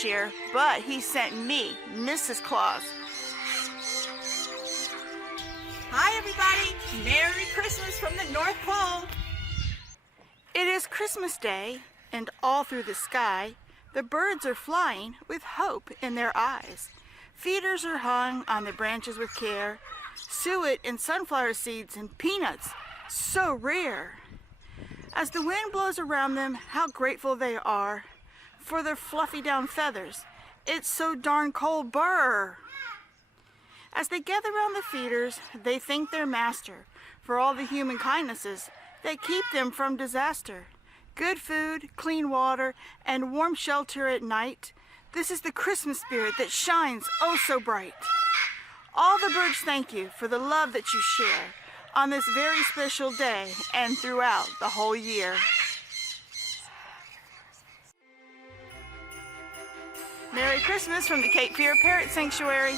this year, but he sent me, Mrs. Claus. Hi everybody! Merry Christmas from the North Pole! It is Christmas Day, and all through the sky, the birds are flying with hope in their eyes. Feeders are hung on the branches with care, suet and sunflower seeds and peanuts, so rare. As the wind blows around them, how grateful they are for their fluffy down feathers. It's so darn cold, brr. As they gather around the feeders, they thank their master for all the human kindnesses that keep them from disaster. Good food, clean water, and warm shelter at night. This is the Christmas spirit that shines oh so bright. All the birds thank you for the love that you share on this very special day and throughout the whole year. Merry Christmas from the Cape Fear Parrot Sanctuary.